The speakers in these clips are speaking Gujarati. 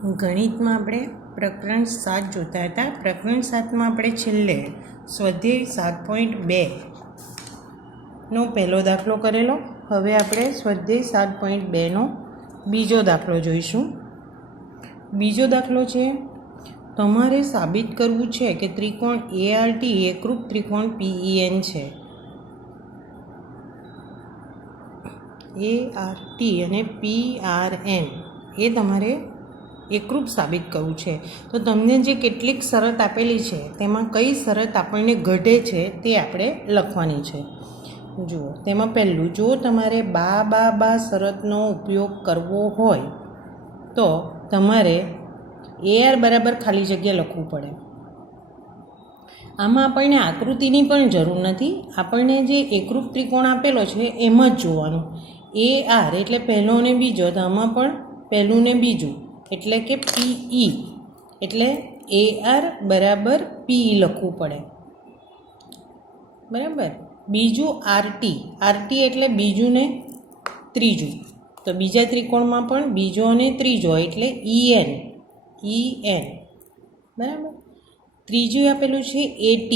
ગણિતમાં આપણે પ્રકરણ 7 જોતા હતા. પ્રકરણ 7માં આપણે છેલ્લે સ્વાધ્યાય 7.2નો પહેલો દાખલો કરેલો. હવે આપણે સ્વાધ્યાય 7.2નો બીજો દાખલો જોઈશું. બીજો દાખલો છે, તમારે સાબિત કરવું છે કે ત્રિકોણ ART એકરૂપ ત્રિકોણ PEN છે. ART અને PRN એ તમારે એકરૂપ સાબિત કરવું છે. તો તમને જે કેટલીક શરત આપેલી છે તેમાં કઈ શરત આપણને ઘટે છે તે આપણે લખવાની છે. જુઓ, તેમાં પહેલું, જો તમારે બા શરતનો ઉપયોગ કરવો હોય તો તમારે AR બરાબર ખાલી જગ્યા લખવું પડે. આમાં આપણને આકૃતિની પણ જરૂર નથી, આપણને જે એકરૂપ ત્રિકોણ આપેલો છે એમ જ જોવાનું. AR એટલે પહેલો અને બીજો, તો આમાં પણ પહેલું ને બીજું એટલે કે PE એટલે AR બરાબર PE લખવું પડે, બરાબર. બીજું RT એટલે બીજું ને ત્રીજું, તો બીજા ત્રિકોણમાં પણ બીજો અને ત્રીજો એટલે EN, બરાબર. ત્રીજું આપેલું છે AT,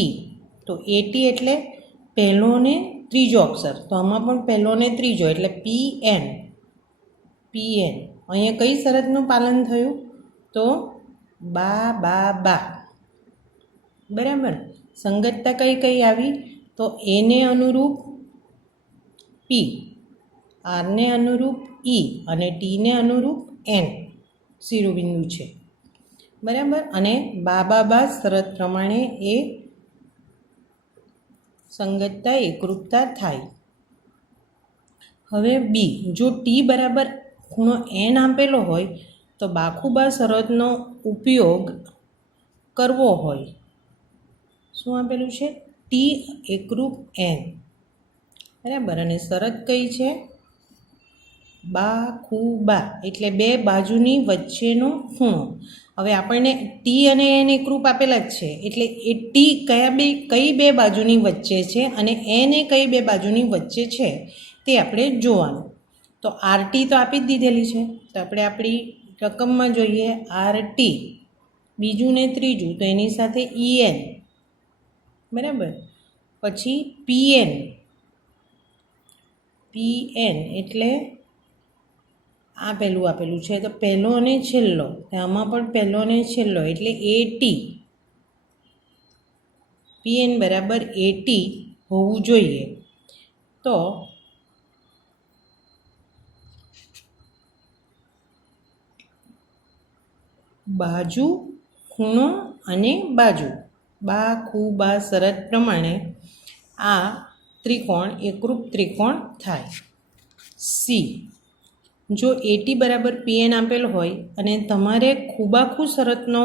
તો AT એટલે પહેલો ને ત્રીજો અક્ષર, તો આમાં પણ પહેલો ને ત્રીજો એટલે PN. અહીંયા કઈ શરતનું પાલન થયું? તો બા બરાબર. સંગતતા કઈ કઈ આવી? તો A ને અનુરૂપ P, R ને અનુરૂપ E અને T ને અનુરૂપ N શિરોબિંદુ છે, બરાબર. અને બા શરત પ્રમાણે એ સંગતતા એકરૂપતા થાય. હવે B, જો T બરાબર ખૂણો N આપેલો હોય તો બાખુબા શરતનો ઉપયોગ કરવો હોય. શું આપેલું છે? T એકરૂપ N, બરાબર. અને શરત કઈ છે? બાખુબા એટલે બે બાજુની વચ્ચેનો ખૂણો. હવે આપણને T અને N એકરૂપ આપેલા જ છે, એટલે એ T કઈ બે બાજુની વચ્ચે છે અને N એ કઈ બે બાજુની વચ્ચે છે તે આપણે જોવાનું. તો RT તો આપી જ દીધેલી છે, તો આપણે આપણી રકમમાં જોઈએ RT, બીજું ને ત્રીજું તો એની સાથે EN, બરાબર. પછી PN એટલે આ પહેલું આપેલું છે, તો પહેલો અને છેલ્લો, આમાં પણ પહેલો અને છેલ્લો એટલે AT. PN બરાબર AT હોવું જોઈએ. તો બાજુ, ખૂણો અને બાજુ, બાખુબા શરત પ્રમાણે આ ત્રિકોણ એકરૂપ ત્રિકોણ થાય. C, જો AT બરાબર PN આપેલ હોય અને તમારે ખૂબાખૂ શરતનો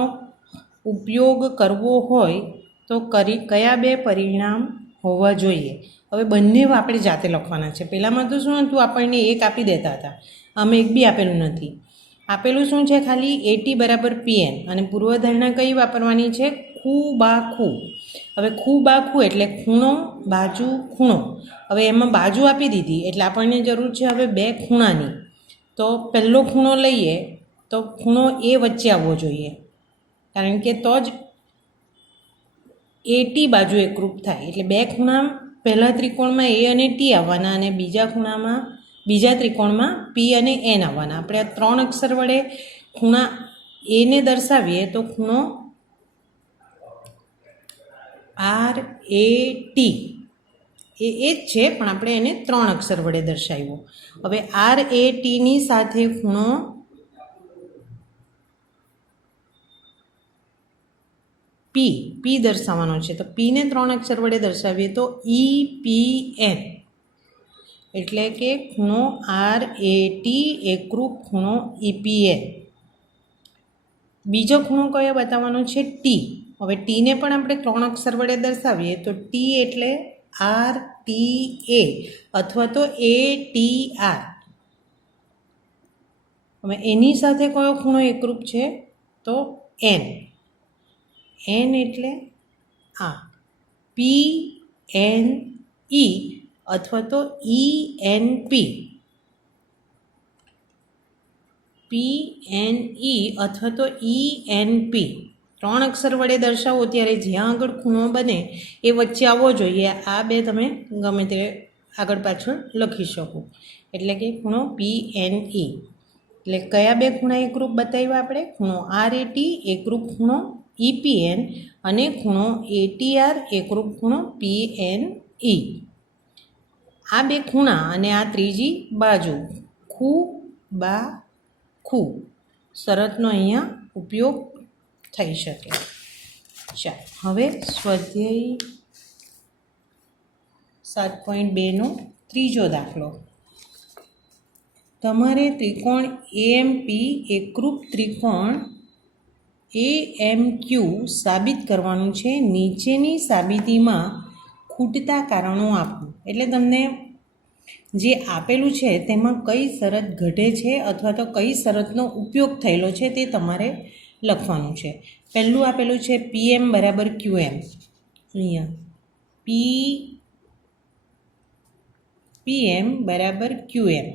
ઉપયોગ કરવો હોય તો કયા બે પરિણામ હોવા જોઈએ? હવે બંને આપણે જાતે લખવાના છે. પહેલાંમાં તો શું હતું, આપણને એક આપી દેતા હતા, આમાં એક બી આપેલું નથી. આપેલું શું છે? ખાલી AT બરાબર PN અને પૂર્વધારણા કઈ વાપરવાની છે? ખૂબાખૂ. હવે ખૂબાખૂ એટલે ખૂણો, બાજુ, ખૂણો. હવે એમાં બાજુ આપી દીધી એટલે આપણને જરૂર છે હવે બે ખૂણાની. તો પહેલો ખૂણો લઈએ તો ખૂણો એ વચ્ચે આવવો જોઈએ, કારણ કે તો જ AT બાજુ એકરૂપ થાય. એટલે બે ખૂણા પહેલા ત્રિકોણમાં A અને T આવવાના અને બીજા ત્રિકોણમાં P અને N આવવાના. આપણે આ 3 અક્ષર વડે ખૂણા A ને દર્શાવીએ તો ખૂણો RAT એ જ છે, પણ આપણે એને 3 અક્ષર વડે દર્શાવ્યો. હવે RATની સાથે ખૂણો P દર્શાવવાનો છે, તો P ને 3 અક્ષર વડે દર્શાવીએ તો EPN એટલે કે ખૂણો RAT એકરૂપ ખૂણો EPN. બીજો ખૂણો કયો બતાવવાનો છે? T. હવે T ને પણ આપણે 3 અક્ષર વડે દર્શાવીએ તો T એટલે RTA અથવા તો ATR. હવે એની સાથે કયો ખૂણો એકરૂપ છે? તો N એટલે આ PNE અથવા તો ENP. PNE અથવા તો ENP 3 અક્ષર વડે દર્શાવો ત્યારે જ્યાં આગળ ખૂણો બને એ વચ્ચે આવવો જોઈએ. આ બે તમે ગમે તે આગળ પાછળ લખી શકો. એટલે કે ખૂણો PNE. એટલે કયા બે ખૂણા એકરૂપ બતાવ્યા આપણે? ખૂણો RAT એકરૂપ ખૂણો EPN અને ખૂણો ATR એકરૂપ ખૂણો PNE. આ બે ખૂણા અને આ ત્રીજી બાજુ ખૂ બા ખૂ શરતનો અહીંયા ઉપયોગ થઈ શકે. ચાલો હવે સ્વાધ્યાય 7.2નો ત્રીજો દાખલો. તમારે ત્રિકોણ AMP એકરૂપ ત્રિકોણ AMQ સાબિત કરવાનું છે. નીચેની સાબિતીમાં ખૂટતા કારણો આપો. એટલે તમને જે આપેલું છે તેમાં કઈ શરત ઘટે છે અથવા તો કઈ શરતનો ઉપયોગ થયેલો છે તે તમારે લખવાનું છે. પહેલું આપેલું છે PM બરાબર QM. અહીંયા PM બરાબર QM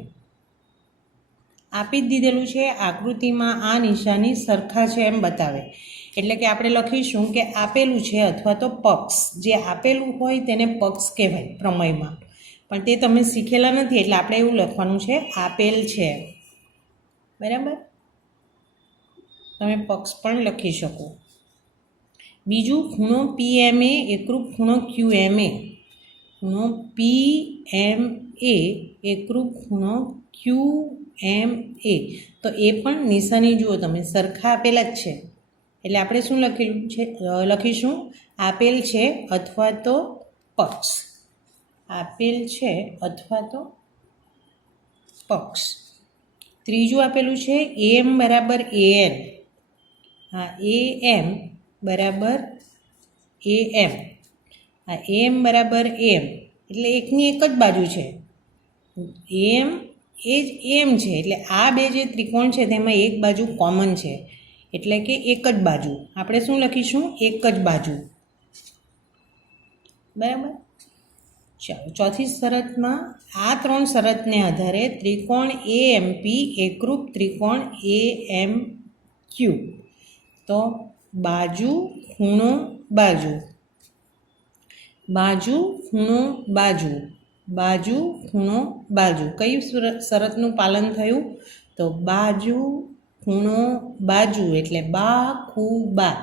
આપી જ દીધેલું છે. આકૃતિમાં આ નિશાની સરખા છે એમ બતાવે. એટલે કે આપણે લખીશું કે આપેલું છે અથવા તો પક્ષ. જે આપેલું હોય તેને પક્ષ કહેવાય પ્રમેયમાં, પણ તે તમે શીખેલા નથી એટલે આપણે એવું લખવાનું છે આપેલ છે. બરાબર, તમે પક્ષ પણ લખી શકો. બીજું ખૂણો PMA એકરૂપ ખૂણો QMA. ખૂણો PMA એકરૂપ ખૂણો QMA. તો એ પણ નિશાની જુઓ તમે સરખા આપેલા જ છે. એટલે આપણે શું લખીશું આપેલ છે અથવા તો પક્ષ. આપેલ છે અથવા તો પક્ષ. ત્રીજું આપેલું છે AM બરાબર AN. હા, AM બરાબર AM. હા, AM બરાબર AM એટલે એકની એક જ બાજુ છે. AM એ જ AM છે. એટલે આ બે જે ત્રિકોણ છે તેમાં એક બાજુ કોમન છે. એટલે કે એક જ બાજુ. આપણે શું લખીશું? એક જ બાજુ. બરાબર. ચાલો ચોથી શરતમાં આ ત્રણ શરતને આધારે ત્રિકોણ AMP એકરૂપ ત્રિકોણ AMQ. તો બાજુ ખૂણો બાજુ, બાજુ ખૂણો બાજુ, બાજુ ખૂણો બાજુ. કઈ શરતનું પાલન થયું? તો બાજુ ખૂણો બાજુ એટલે બાખુબા.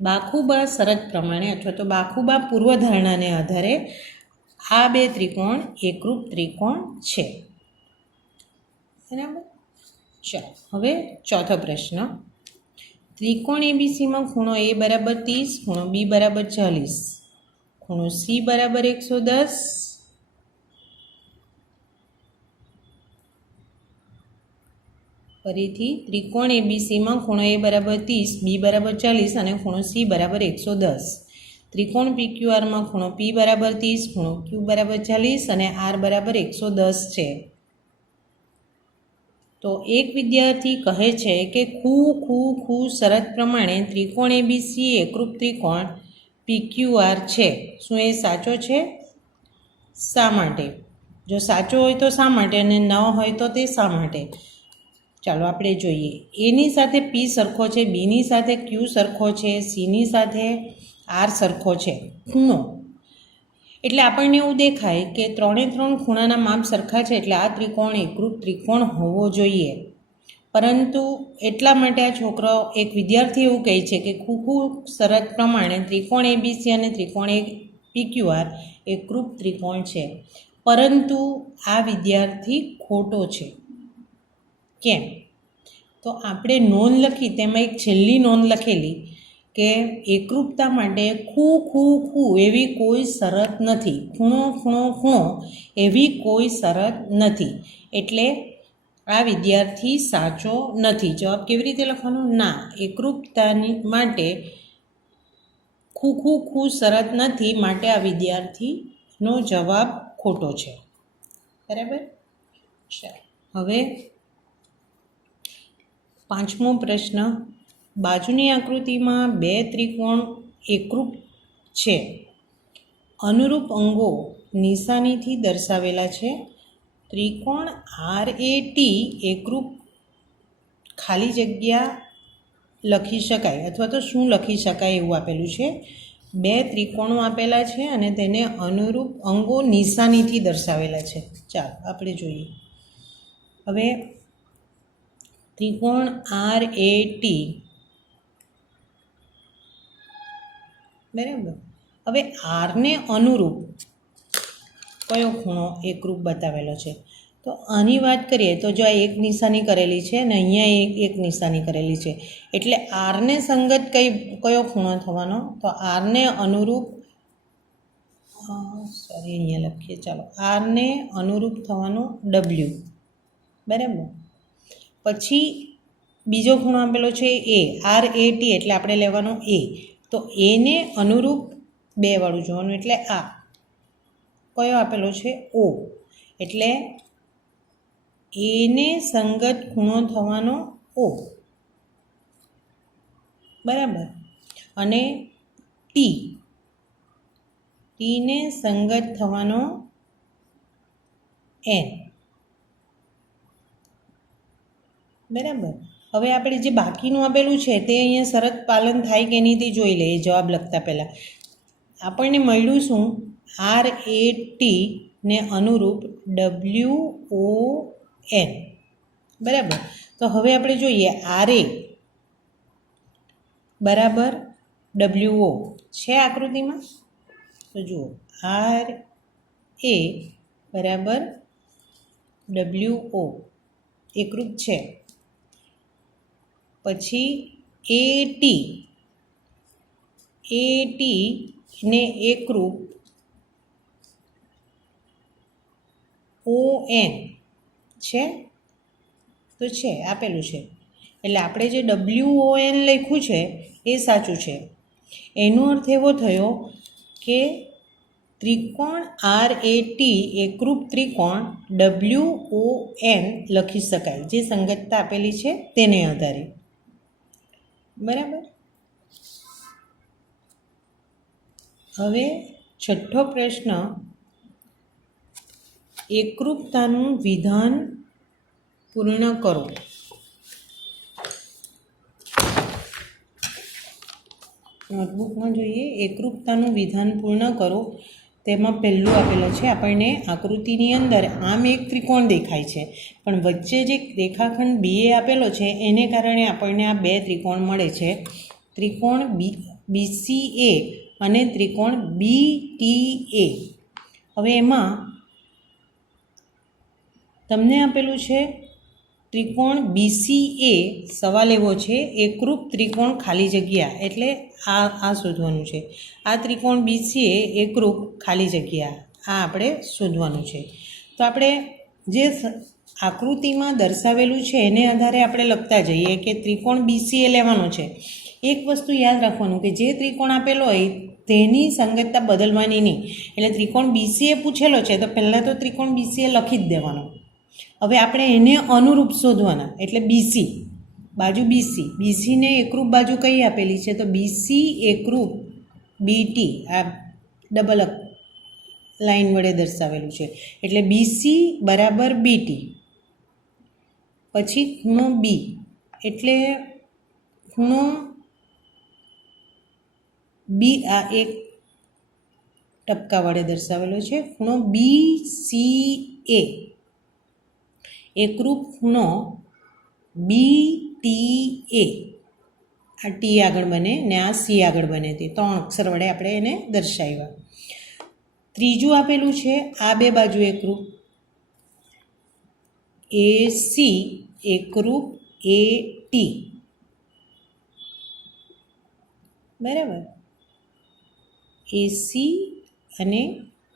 બાખુબા શરત પ્રમાણે અથવા તો બાખુબા પૂર્વધારણાને આધારે આ બે ત્રિકોણ એકરૂપ ત્રિકોણ છે. બરાબર. ચાલો હવે ચોથો પ્રશ્ન. ત્રિકોણ ABCમાં ખૂણો A બરાબર 30, ખૂણો B બરાબર 40, ખૂણો C બરાબર 110, ફરીથી ત્રિકોણ ABCમાં ખૂણો A બરાબર 30, B બરાબર 40 અને ખૂણો C બરાબર 110. ત્રિકોણ PQRમાં ખૂણો P બરાબર 30, ખૂણો Q બરાબર 40 અને R બરાબર 110 છે. તો એક વિદ્યાર્થી કહે છે કે ખૂ શરત પ્રમાણે ત્રિકોણ ABC એકરૂપ ત્રિકોણ PQR છે. શું એ સાચો છે? શા માટે? જો સાચો હોય તો શા માટે અને ન હોય તો તે શા માટે? ચાલો આપણે જોઈએ. એની સાથે P સરખો છે, બીની સાથે Q સરખો છે, Cની સાથે R સરખો છે. ખૂણો એટલે આપણને એવું દેખાય કે 3 ખૂણાના માપ સરખા છે એટલે આ ત્રિકોણ એકરૂપ ત્રિકોણ હોવો જોઈએ. પરંતુ એટલા માટે આ છોકરો એક વિદ્યાર્થી એવું કહે છે કે ખૂ શરત પ્રમાણે ત્રિકોણ ABC અને ત્રિકોણ PQR એકરૂપ ત્રિકોણ છે. પરંતુ આ વિદ્યાર્થી ખોટો છે. કેમ? તો આપણે નોંધ લખી તેમાં એક છેલ્લી નોંધ લખેલી કે એકરૂપતા માટે ખૂ એવી કોઈ શરત નથી. ખૂણો એવી કોઈ શરત નથી. એટલે આ વિદ્યાર્થી સાચો નથી. જવાબ કેવી રીતે લખવાનો? ના, એકરૂપતાની માટે ખૂ શરત નથી, માટે આ વિદ્યાર્થીનો જવાબ ખોટો છે. બરાબર. ચાલો હવે પાંચમો પ્રશ્ન. બાજુની આકૃતિમાં બે ત્રિકોણ એકરૂપ છે. અનુરૂપ અંગો નિશાનીથી દર્શાવેલા છે. ત્રિકોણ RAT એકરૂપ ખાલી જગ્યા લખી શકાય અથવા તો શું લખી શકાય એવું આપેલું છે. બે ત્રિકોણો આપેલા છે અને તેને અનુરૂપ અંગો નિશાનીથી દર્શાવેલા છે. ચાલો આપણે જોઈએ. હવે ત્રિકોણ RAT, બરાબર. હવે આરને અનુરૂપ કયો ખૂણો એકરૂપ બતાવેલો છે? તો આની વાત કરીએ તો જો આ એક નિશાની કરેલી છે અને અહીંયા એક નિશાની કરેલી છે, એટલે આરને સંગત કયો ખૂણો થવાનો? તો આરને અનુરૂપ અહીંયા લખીએ, ચાલો, આરને અનુરૂપ થવાનો W, બરાબર. પછી બીજો ખૂણો આપેલો છે RAT, એટલે આપણે લેવાનો A. તો એને અનુરૂપ 2 વાળું જોવાનું, એટલે આ કયો આપેલો છે? O, એટલે એને સંગત ખૂણો થવાનો O, બરાબર. અને Tને સંગત થવાનો N, બરાબર. હવે આપણે જે બાકીનું આપેલું છે તે અહીંયા શરત પાલન થાય કે નહીં તે જોઈ લઈએ. જવાબ લખતા પહેલાં આપણને મળ્યું શું? RAT ને અનુરૂપ WON, બરાબર. તો હવે આપણે જોઈએ RA બરાબર WO છે આકૃતિમાં. તો જુઓ, RA બરાબર WO એકરૂપ છે. પછી AT ને એકરૂપ ON છે, તો છે, આપેલું છે. એટલે આપણે જે WON લખ્યું છે એ સાચું છે. એનો અર્થ એવો થયો કે ત્રિકોણ RAT એકરૂપ ત્રિકોણ WON લખી શકાય, જે સંગતતા આપેલી છે તેને આધારે, બરાબર. હવે છઠ્ઠો પ્રશ્ન, એકરૂપતાનું વિધાન પૂર્ણ કરો. નોટબુકમાં જોઈએ. એકરૂપતાનું વિધાન પૂર્ણ કરો. તેમાં પહેલું આપેલું છે આપણને આકૃતિની અંદર આમ એક ત્રિકોણ દેખાય છે, પણ વચ્ચે જે રેખાખંડ BA આપેલો છે એને કારણે આપણને આ 2 ત્રિકોણ મળે છે. ત્રિકોણ BCA અને ત્રિકોણ BTA. હવે એમાં તમને આપેલું છે ત્રિકોણ BCA, સવાલ એવો છે એકરૂપ ત્રિકોણ ખાલી જગ્યા, એટલે આ શોધવાનું છે. આ ત્રિકોણ BCA એકરૂપ ખાલી જગ્યા, આ આપણે શોધવાનું છે. તો આપણે જે આકૃતિમાં દર્શાવેલું છે એને આધારે આપણે લખતા જઈએ કે ત્રિકોણ BCA લેવાનો છે. એક વસ્તુ યાદ રાખવાનું કે જે ત્રિકોણ આપેલો હોય તેની સંગતતા બદલવાની નહીં. એટલે ત્રિકોણ BCA પૂછેલો છે તો પહેલાં તો ત્રિકોણ BCA લખી જ દેવાનો. હવે આપણે એને અનુરૂપ શોધવાના, એટલે BC બાજુ BCને એકરૂપ બાજુ કઈ આપેલી છે? તો BC એકરૂપ BT, આ ડબલ લાઈન વડે દર્શાવેલું છે, એટલે BC બરાબર BT. પછી ખૂણો B, એટલે ખૂણો B આ એક ટપકા વડે દર્શાવેલો છે. ખૂણો BCA એકરૂપ ખૂણો BTA, આ T આગળ બને ને આ C આગળ બને, તે 3 અક્ષર વડે આપણે એને દર્શાવ્યા. ત્રીજું આપેલું છે આ 2 બાજુ એકરૂપ AC એકરૂપ AT, બરાબર. AC અને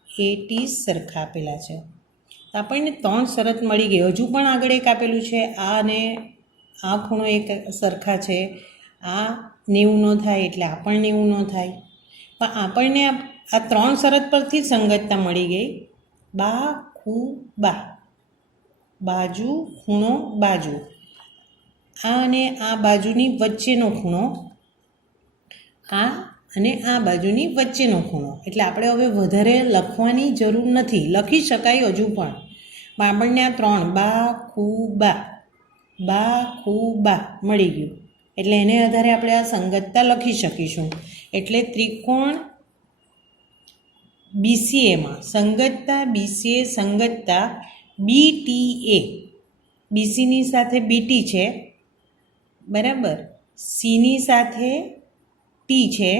AT સરખા આપેલા છે. આપણને 3 શરત મળી ગઈ. હજુ પણ આગળ એક આપેલું છે, આ અને આ ખૂણો એક સરખા છે, આ 90 ન થાય એટલે આ પણ 90 ન થાય. પણ આપણને આ 3 શરત પરથી સંગતતા મળી ગઈ. બા ખૂ બા, બાજુ ખૂણો બાજુ, આ અને આ બાજુની વચ્ચેનો ખૂણો, આ અને આ બાજુની વચ્ચેનો ખૂણો. એટલે આપણે હવે વધારે લખવાની જરૂર નથી, લખી શકાય હજુ પણ આપણને આ 3 બા ખૂ બા બા ખૂ બા મળી ગયું. એટલે એને આધારે આપણે આ સંગતતા લખી શકીશું. એટલે ત્રિકોણ BCAમાં સંગતતા BCA સંગતતા BTA, BCની સાથે BT છે, બરાબર, Cની સાથે T છે,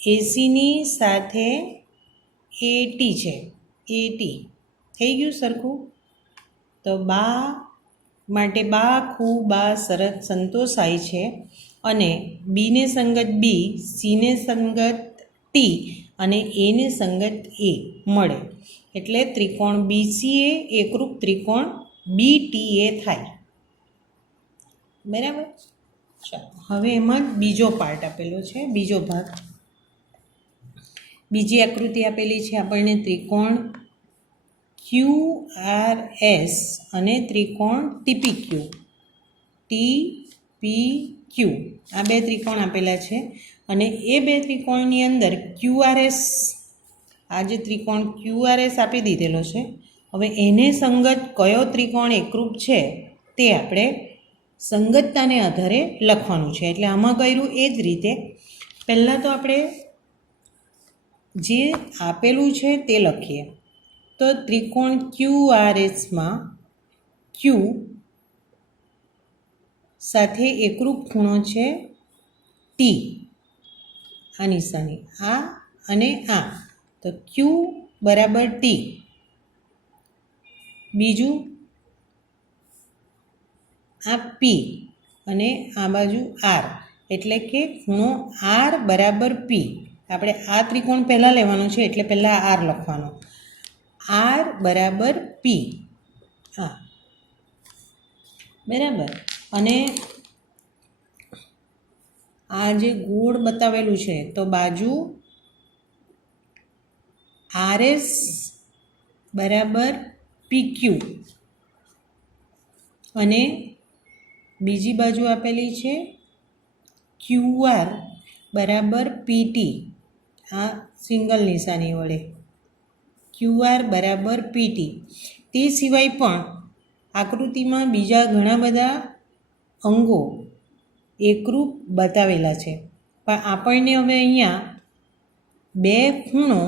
ACની સાથે AT છે, AT થઈ ગયું સરખું. તો બા માટે બા ખૂ બા શરત સંતોષાય છે અને બીને સંગત બી, સીને સંગત ટી અને એને સંગત એ મળે. એટલે ત્રિકોણ BCA એકરૂપ ત્રિકોણ BTA થાય. બરાબર. ચાલો હવે એમાં બીજો પાર્ટ આપેલો છે, બીજો ભાગ. બીજી આકૃતિ આપેલી છે આપણને ત્રિકોણ QRS અને ત્રિકોણ TPQ. TPQ આ બે ત્રિકોણ આપેલા છે અને એ બે ત્રિકોણની અંદર QRS, આ જે ત્રિકોણ QRS આપી દીધેલો છે, હવે એને સંગત કયો ત્રિકોણ એકરૂપ છે તે આપણે સંગતતાને આધારે લખવાનું છે. એટલે આમાં કર્યું એ જ રીતે. પહેલાં તો આપણે જે આપેલું છે તે લખીએ. તો ત્રિકોણ QRSમાં Q સાથે એકરૂપ ખૂણો છે T, આ નિશાની, આ અને આ. તો Q બરાબર T. બીજું આ P અને આ બાજુ R, એટલે કે ખૂણો R બરાબર P. આપણે આ ત્રિકોણ પહેલાં લેવાનો છે એટલે પહેલાં R લખવાનો. R બરાબર P, હા, બરાબર. અને આ જે ગોળ બતાવેલું છે તો બાજુ RS બરાબર PQ અને બીજી બાજુ આપેલી છે QR બરાબર PT, આ સિંગલ નિશાની વડે QR બરાબર PT. તે સિવાય પણ આકૃતિમાં બીજા ઘણા બધા અંગો એકરૂપ બતાવેલા છે, પણ આપણને હવે અહીંયા બે ખૂણો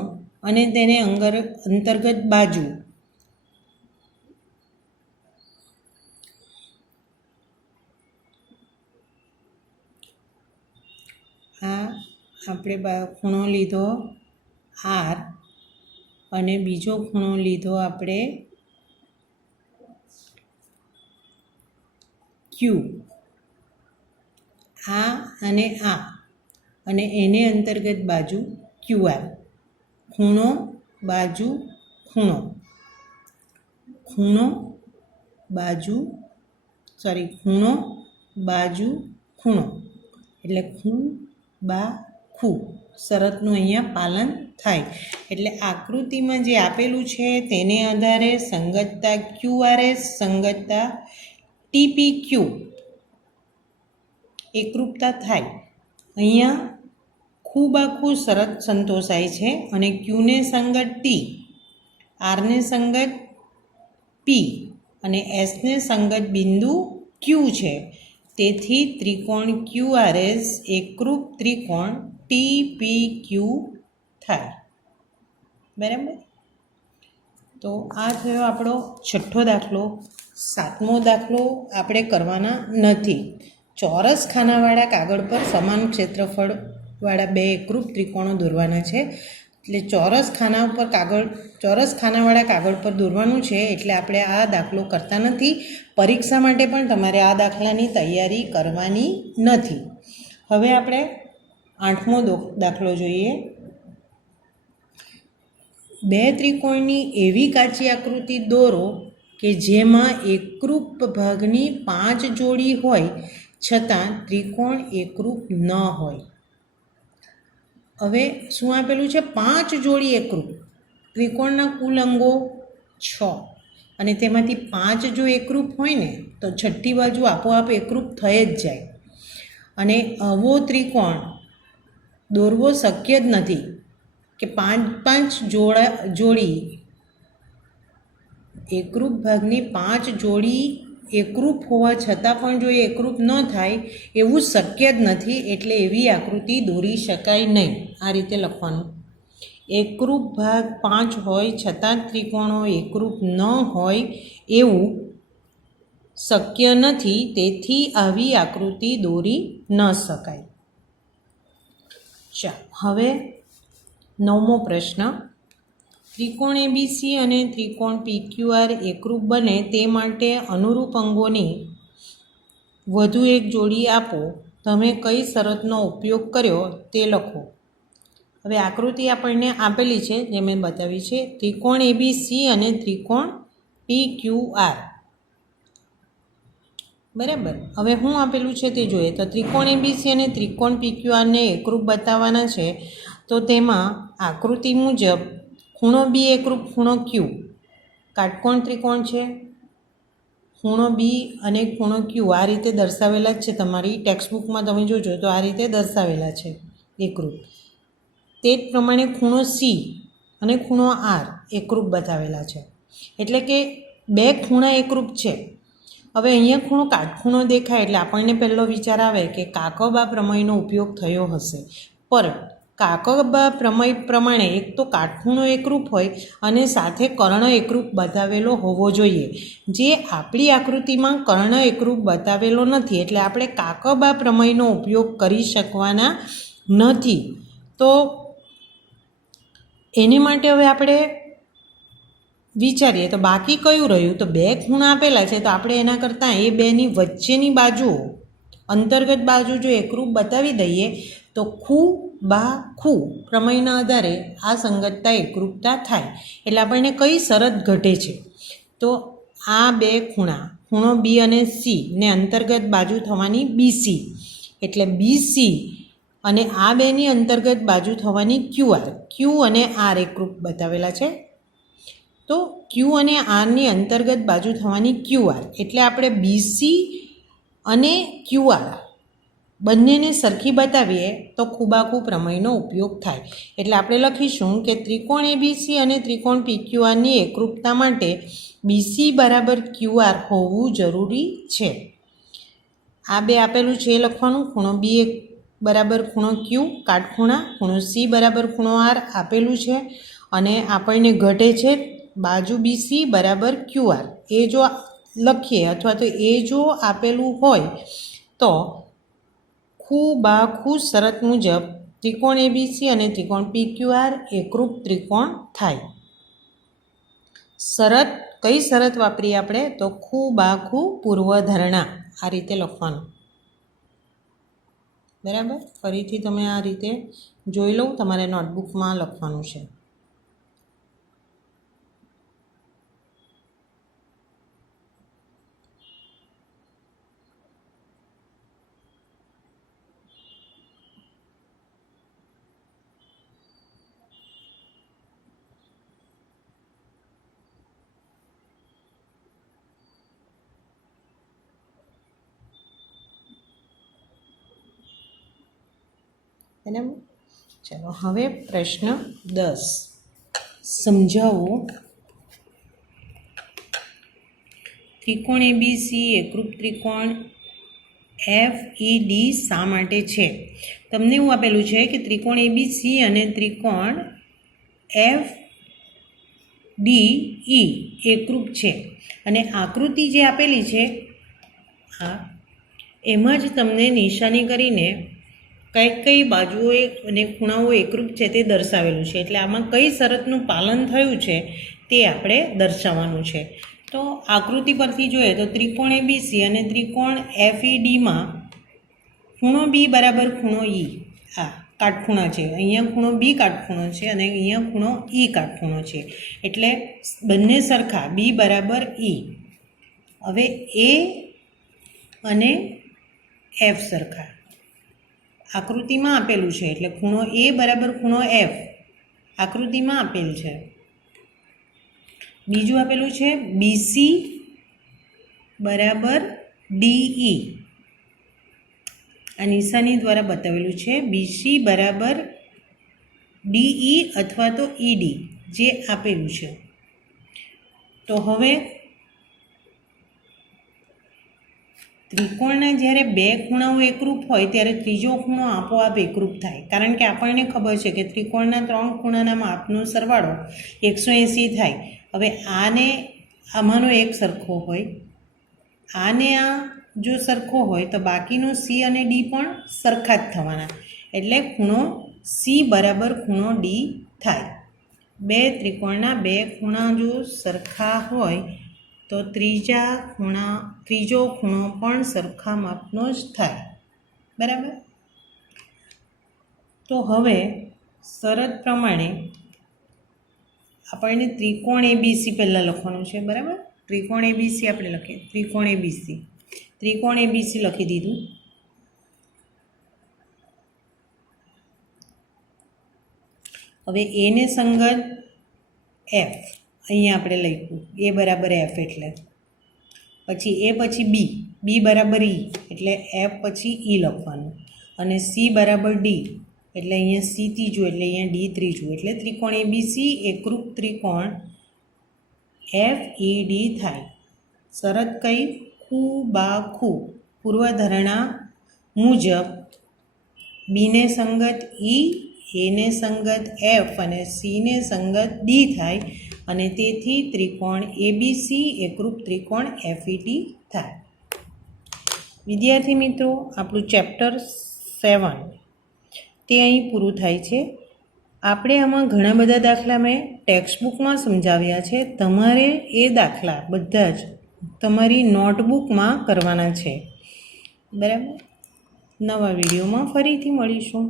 અને તેને અંતર્ગત બાજુ, આ આપણે ખૂણો લીધો R અને બીજો ખૂણો લીધો આપણે Q, આ અને એને અંતર્ગત બાજુ QR. ખૂણો બાજુ ખૂણો, ખૂણો બાજુ ખૂણો બાજુ ખૂણો, એટલે ખૂ બા ખૂ શરતનું અહીંયા પાલન થાય. એટલે આકૃતિમાં જે આપેલું છે તેને આધારે સંગતતા QRS સંગતતા TPQ એકરૂપતા થાય. અહીંયા ખૂ બા ખૂ શરત સંતોષાય છે અને Qને સંગત T, Rને સંગત P અને Sને સંગત બિંદુ Q છે. તેથી ત્રિકોણ QRS એકરૂપ ત્રિકોણ TPQ થાય. બરાબર. તો આ થયો આપણો છઠ્ઠો દાખલો. સાતમો દાખલો આપણે કરવાના નથી. ચોરસ ખાનાવાળા કાગળ પર સમાન ક્ષેત્રફળવાળા બે એકરૂપ ત્રિકોણો દોરવાના છે. એટલે ચોરસ ખાનાવાળા કાગળ પર દોરવાનું છે. એટલે આપણે આ દાખલો કરતા નથી. પરીક્ષા માટે પણ તમારે આ દાખલાની તૈયારી કરવાની નથી. હવે આપણે આઠમો દાખલો જોઈએ. બે ત્રિકોણની એવી કાચી આકૃતિ દોરો કે જેમાં એકરૂપ ભાગની 5 જોડી હોય છતાં ત્રિકોણ એકરૂપ ન હોય. હવે શું આપેલું છે? 5 જોડી એકરૂપ. ત્રિકોણના કુલ અંગો 6 અને તેમાંથી 5 જો એકરૂપ હોય ને તો છઠ્ઠી બાજુ આપોઆપ એકરૂપ થઈ જ જાય. અને આવો ત્રિકોણ દોરવો શક્ય જ નથી કે 5 જોડી એકરૂપ ભાગની 5 જોડી એકરૂપ હોવા છતાં પણ જો એકરૂપ ન થાય એવું શક્ય જ નથી, એટલે એવી આકૃતિ દોરી શકાય નહીં. આ રીતે લખવાનું. એકરૂપ ભાગ 5 હોય છતાં ત્રિકોણો એકરૂપ ન હોય એવું શક્ય નથી, તેથી આવી આકૃતિ દોરી ન શકાય. ચાલો હવે 9મો પ્રશ્ન. ત્રિકોણ એબીસી અને ત્રિકોણ પીક્યુઆર એકરૂપ બને તે માટે અનુરૂપ અંગોની વધુ એક જોડી આપો. તમે કઈ શરતનો ઉપયોગ કર્યો તે લખો. હવે આકૃતિ આપણને આપેલી છે, જે મેં બતાવી છે, ત્રિકોણ એબીસી અને ત્રિકોણ પીક્યુઆર. બરાબર. હવે શું આપેલું છે તે જોઈએ. તો ત્રિકોણ એબીસી અને ત્રિકોણ પીક્યુઆરને એકરૂપ બતાવવાના છે. તો તેમાં આકૃતિ મુજબ ખૂણો બી એકરૂપ ખૂણો ક્યુ, કાટકોણ ત્રિકોણ છે, ખૂણો બી અને ખૂણો ક્યુ આ રીતે દર્શાવેલા જ છે. તમારી ટેક્સ્ટબુકમાં તમે જોજો તો આ રીતે દર્શાવેલા છે એકરૂપ. તે જ પ્રમાણે ખૂણો સી અને ખૂણો આર એકરૂપ બતાવેલા છે. એટલે કે બે ખૂણા એકરૂપ છે. હવે અહીંયા ખૂણો કાટખૂણો દેખાય એટલે આપણને પહેલો વિચાર આવે કે કાકબા પ્રમેયનો ઉપયોગ થયો હશે. પર કાકબા પ્રમેય પ્રમાણે એક તો કાટખૂણો એકરૂપ હોય અને સાથે કર્ણ એકરૂપ બતાવેલો હોવો જોઈએ, જે આપણી આકૃતિમાં કર્ણ એકરૂપ બતાવેલો નથી, એટલે આપણે કાકબા પ્રમેયનો ઉપયોગ કરી શકવાના નથી. તો એને માટે હવે આપણે વિચારીએ તો બાકી કયું રહ્યું? તો બે ખૂણા આપેલા છે, તો આપણે એના કરતાં એ બેની વચ્ચેની બાજુઓ, અંતર્ગત બાજુ જો એકરૂપ બતાવી દઈએ તો ખૂ બા ખૂ પ્રમેયના આધારે આ સંગતતા એકરૂપતા થાય. એટલે આપણને કઈ શરત ઘટે છે? તો આ બે ખૂણા, ખૂણો બી અને સી ને અંતર્ગત બાજુ થવાની બીસી, એટલે બીસી અને આ બેની અંતર્ગત બાજુ થવાની ક્યુઆર. ક્યુ અને આર એકરૂપ બતાવેલા છે, તો ક્યુ અને આરની અંતર્ગત બાજુ થવાની ક્યુઆર. એટલે આપણે બીસી અને ક્યુઆર બંનેને સરખી બતાવીએ તો ખૂબાખૂ પ્રમેયનો ઉપયોગ થાય. એટલે આપણે લખીશું કે ત્રિકોણ એબીસી અને ત્રિકોણ પીક્યુઆરની એકરૂપતા માટે બીસી બરાબર ક્યુઆર હોવું જરૂરી છે. આ બે આપેલું છે એ લખવાનું. ખૂણો બી બરાબર ખૂણો ક્યુ કાટખૂણા, ખૂણો સી બરાબર ખૂણો આર આપેલું છે, અને આપણને ઘટે છે બાજુ બીસી બરાબર ક્યુઆર. એ જો લખીએ અથવા તો એ જો આપેલું હોય તો ખૂ બા ખૂ શરત મુજબ ત્રિકોણ એબીસી અને ત્રિકોણ પીક્યુઆર એકરૂપ ત્રિકોણ થાય. શરત કઈ શરત વાપરીએ આપણે? તો ખૂ બા ખૂ પૂર્વધારણા. આ રીતે લખવાનું. બરાબર. ફરીથી તમે આ રીતે જોઈ લો, તમારે નોટબુકમાં લખવાનું છે. બરાબર. ચાલો હવે પ્રશ્ન 10 સમજાવો. ત્રિકોણ એબીસી એકરૂપ ત્રિકોણ FED શા માટે છે? તમને એવું આપેલું છે કે ત્રિકોણ એબીસી અને ત્રિકોણ FDE એકરૂપ છે, અને આકૃતિ જે આપેલી છે એમાં જ તમને નિશાની કરીને કઈ બાજુઓ અને ખૂણાઓ એકરૂપ છે તે દર્શાવેલું છે. એટલે આમાં કઈ શરતનું પાલન થયું છે તે આપણે દર્શાવવાનું છે. તો આકૃતિ પરથી જોઈએ તો ત્રિકોણ એબીસી અને ત્રિકોણ FEDમાં ખૂણો બી બરાબર ખૂણો ઈ આ કાટખૂણા છે. અહીંયા ખૂણો બી કાટખૂણો છે અને અહીંયા ખૂણો ઈ કાટખૂણો છે, એટલે બંને સરખા બી બરાબર ઈ. હવે એ અને એફ સરખા આકૃતિમાં આપેલું છે, એટલે ખૂણો એ બરાબર ખૂણો એફ આકૃતિમાં આપેલ છે. બીજું આપેલું છે બીસી બરાબર ડીઈ, આ નિશાની દ્વારા બતાવેલું છે. બીસી બરાબર ડીઈ અથવા તો ઈડી જે આપેલું છે. તો હવે ત્રિકોણના જ્યારે બે ખૂણાઓ એકરૂપ હોય ત્યારે ત્રીજો ખૂણો આપોઆપ એકરૂપ થાય, કારણ કે આપણને ખબર છે કે ત્રિકોણના 3 ખૂણાના માપનો સરવાળો 180 થાય. હવે આને આમાંનો એક સરખો હોય, આને આ જો સરખો હોય તો બાકીનો સી અને ડી પણ સરખા જ થવાના, એટલે ખૂણો સી બરાબર ખૂણો ડી થાય. બે ત્રિકોણના બે ખૂણા જો સરખા હોય તો ત્રીજો ખૂણો પણ સરખા માપનો જ થાય. બરાબર. તો હવે શરત પ્રમાણે આપણને ત્રિકોણ એબીસી પહેલાં લખવાનું છે. બરાબર. ત્રિકોણ એબીસી આપણે લખીએ. ત્રિકોણ એબીસી લખી દીધું. હવે એને સંગત એફ અહીંયા આપણે લખ્યું, એ બરાબર એફ એટલે પછી એ પછી બી બરાબર ઈ એટલે એફ પછી ઈ લખવાનું, અને સી બરાબર ડી એટલે અહીંયા સી ત્રીજું એટલે અહીંયા ડી ત્રીજું, એટલે ત્રિકોણ એબીસી એકરૂપ ત્રિકોણ એફ ઈ ડી થાય. શરત કઈ? ખૂ બા ખૂ પૂર્વધારણા મુજબ બીને સંગત ઈ, એને સંગત એફ અને સીને સંગત ડી થાય, અને તેથી ત્રિકોણ એબીસી એકરૂપ ત્રિકોણ એફઈટી થાય. વિદ્યાર્થી મિત્રો, આપણું ચેપ્ટર 7 તે અહીં પૂરું થાય છે. આપણે આમાં ઘણા બધા દાખલા મેં ટેક્સ્ટબુકમાં સમજાવ્યા છે. તમારે એ દાખલા બધા જ તમારી નોટબુકમાં કરવાના છે. બરાબર. નવા વિડીયોમાં ફરીથી મળીશું.